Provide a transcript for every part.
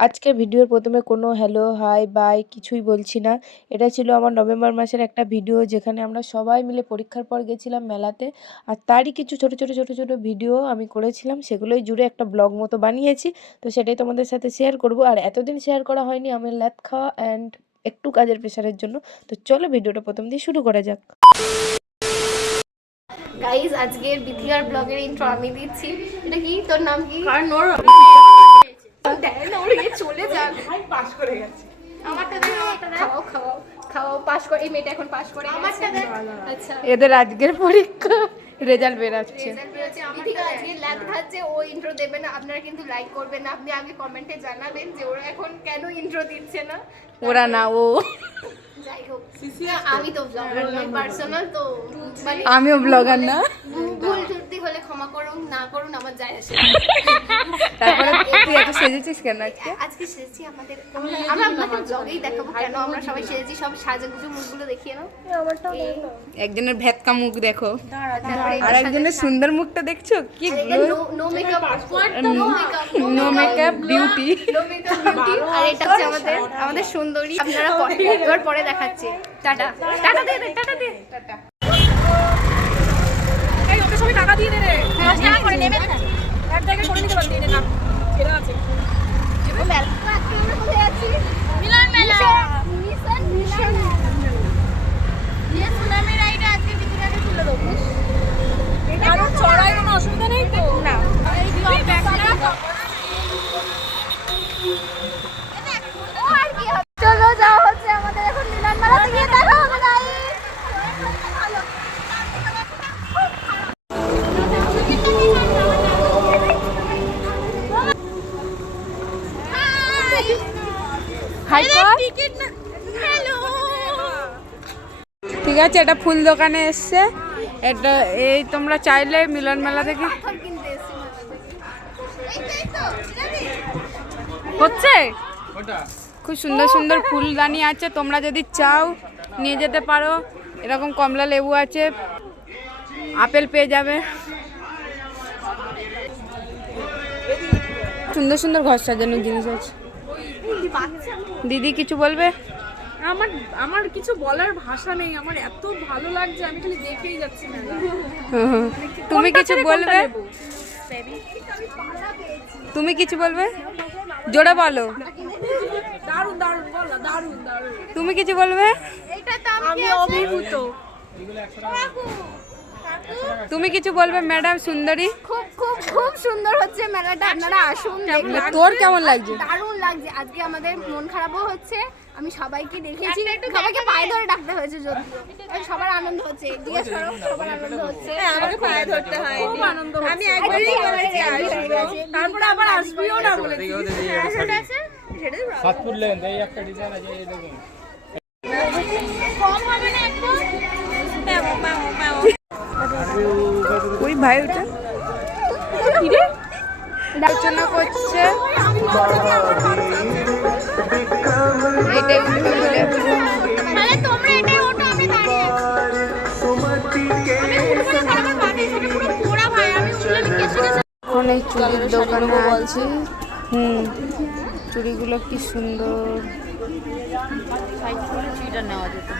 আজকে ভিডিওর প্রথমে কোনো হ্যালো, হাই, বাই কিছুই বলছি না। এটা ছিল আমার নভেম্বর মাসের একটা ভিডিও যেখানে আমরা সবাই মিলে পরীক্ষার পর গেছিলাম মেলাতে। আর তারই কিছু ছোট ছোট ভিডিও আমি করেছিলাম। সেগুলোই জুড়ে একটা ব্লগ মতো বানিয়েছি। তো সেটাই তোমাদের সাথে শেয়ার করব। আর এতদিন শেয়ার করা হয়নি আমার ল্যাদ খাওয়া অ্যান্ড একটু কাজের প্রেশারের জন্য। তো চলো ভিডিওটা প্রথম দিয়ে শুরু করা যাক। গাইস, আজকের বিথিকার ব্লগের ইন্ট্রো আমি দিচ্ছি। এটা কি, তোর নাম কি? চলে যাক, পাস করে গেছে। আমারটা দে, খাওয়াও খাওয়াও খাওয়াও। পাস করে, এই মেয়েটা এখন পাস করে আমারটা দে। আচ্ছা, এদের আজকের পরীক্ষা রেজাল্ট বেরাচ্ছে। বিথিকা আজকে ল্যাব খাচ্ছে, ও ইন্ট্রো দেবে না। আপনারা কিন্তু লাইক করবেন না, আপনি আগে কমেন্টে জানাবেন যে ওরা এখন কেন ইন্ট্রো দিচ্ছে না। ওরা না, ও। যাই হোক, আমি তো ব্লগার নই পার্সোনাল, তো মানে আমিও ব্লগার না। ভুল ত্রুটি হলে ক্ষমা করুন, না করুন আমার যায় আসে না। তারপরে তুই এত সেজেছিস কেন আজকে? আজকে সেজেছি আমরা আপনাকে ব্লগেই দেখাবো কেন আমরা সবাই সেজেছি। সব সাজাগুজু মুখগুলো দেখিয়ে নাও। একজনের ভেতকা মুখ দেখো, আর একজনের সুন্দর মুখটা দেখছো কি? No makeup, no makeup beauty. আর এটা হচ্ছে আমাদের সুন্দরী। আপনারা এবার পরে দেখাচ্ছি। টাটা টাটা দে, টাটা দে, টাটা। এই ওকে সবাই টাকা দিয়ে দে রে। 10 টাকা করে নেবেন না? এক জায়গায় করে নিতে পারবি না। এরা আছে। কোথায় আছি? মিলন মেলা। মিশন সুনামি রাইড আজকে বিকেলে খুলে দেবো। আর চড়াই কোনো অসুবিধা নেই তো? না, এই দিকে ব্যাগটা চলো যাওয়া হচ্ছে আমাদের এখন মিলন মেলাতে গিয়ে দেখা হবে। হাই কর। হ্যালো, ঠিক আছে, এটা ফুল দোকানে এসছে। এটা এই তোমরা চাইলে মিলন মেলা থেকে কিনতে এসেছি। হচ্ছে। খুব সুন্দর সুন্দর ফুলদানি আছে, তোমরা যদি চাও নিয়ে যেতে পারো। এরকম কমলা লেবু আছে, আপেল পেয়ে যাবে। সুন্দর সুন্দর ঘর সাজানোর জিনিস আছে। দিদি কিছু বলবে? আমার কিছু বলার ভাষা নেই। আমার এত ভালো লাগছে, আমি খালি দেখেই যাচ্ছি না। তুমি কিছু বলবে? তুমি কিছু বলবে? জোরে বলো। দারুণ দারুণ বল না, দারুণ দারুণ। তুমি কিছু বলবে? এটা তো আমি অভিভূত। তুমি কিছু বলবে ম্যাডাম সুন্দরী? খুব খুব খুব সুন্দর হচ্ছে মেলাটা, আপনারা আসুন দেখুন। তোর কেমন লাগছে? দারুণ লাগছে। আজকে আমাদের মন খারাপও হচ্ছে, আমি সবাইকে দেখেছি, সবাইকে পায়ে ধরে ডাকতে হয়েছে যদিও। সবার আনন্দ হচ্ছে, জিজ্ঞেস করো, সবার আনন্দ হচ্ছে। আমাকে পায়ে ধরতে হয়, খুব আনন্দ হচ্ছে। আমি একবারই বলেছি আসবো, তারপরে আবার আসবিও না বলেছি। সাতপুর লেন এই একটা ডিজাইন আছে, এই দেখুন। কম হবে না একটু? ওই ভাই ওটা আলোচনা করছে। এটাই উঠবে। মানে তোমরা এটাই ওঠো, আমি দাঁড়িয়ে এখন এই চুড়ির দোকানে আছি। চুড়িগুলো কি সুন্দর। চুড়িটা নেওয়া যেত।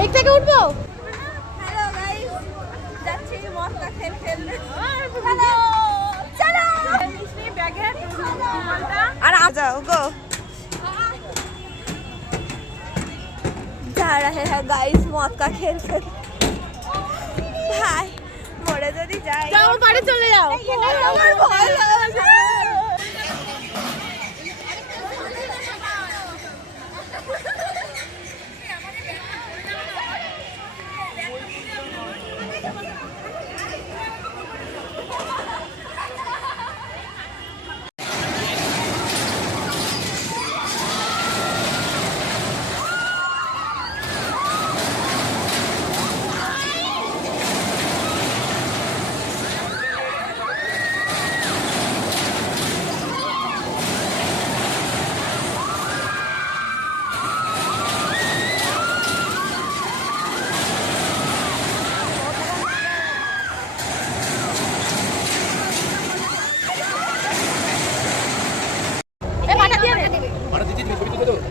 এই থেকে উঠবো। হ্যালো গাইস, যাচ্ছি মস্তা খেলতে। হ্যালো, চলো। এই ব্যাগে রুমালটা আর যাও গো। जा रहे हैं गाइस मौत का खेल खेल। भाई মরে যদি যাই, যাও বাড়ি চলে যাও। আমার ভয় লাগছে।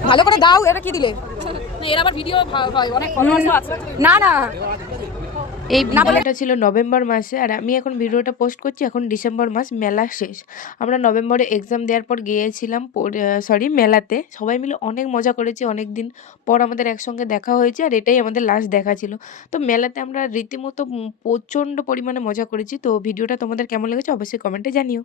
ভালো করে দাও, এটা কি দিলে? এর আবার ভিডিও হয়, অনেক ফলোয়ার্স আছে। না না, এই ভিডিওটা ছিল নভেম্বর মাসে, আর আমি এখন ভিডিওটা পোস্ট করছি এখন ডিসেম্বর মাস, মেলা শেষ। আমরা নভেম্বরে এক্সাম দেওয়ার পর গিয়েছিলাম মেলাতে, সবাই মিলে অনেক মজা করেছি, অনেক দিন পর আমাদের একসঙ্গে দেখা হয়েছে, আর এটাই আমাদের লাস্ট দেখা ছিল। তো মেলাতে আমরা রীতিমতো প্রচণ্ড পরিমাণে মজা করেছি। তো ভিডিওটা তোমাদের কেমন লেগেছে অবশ্যই কমেন্টে জানিও।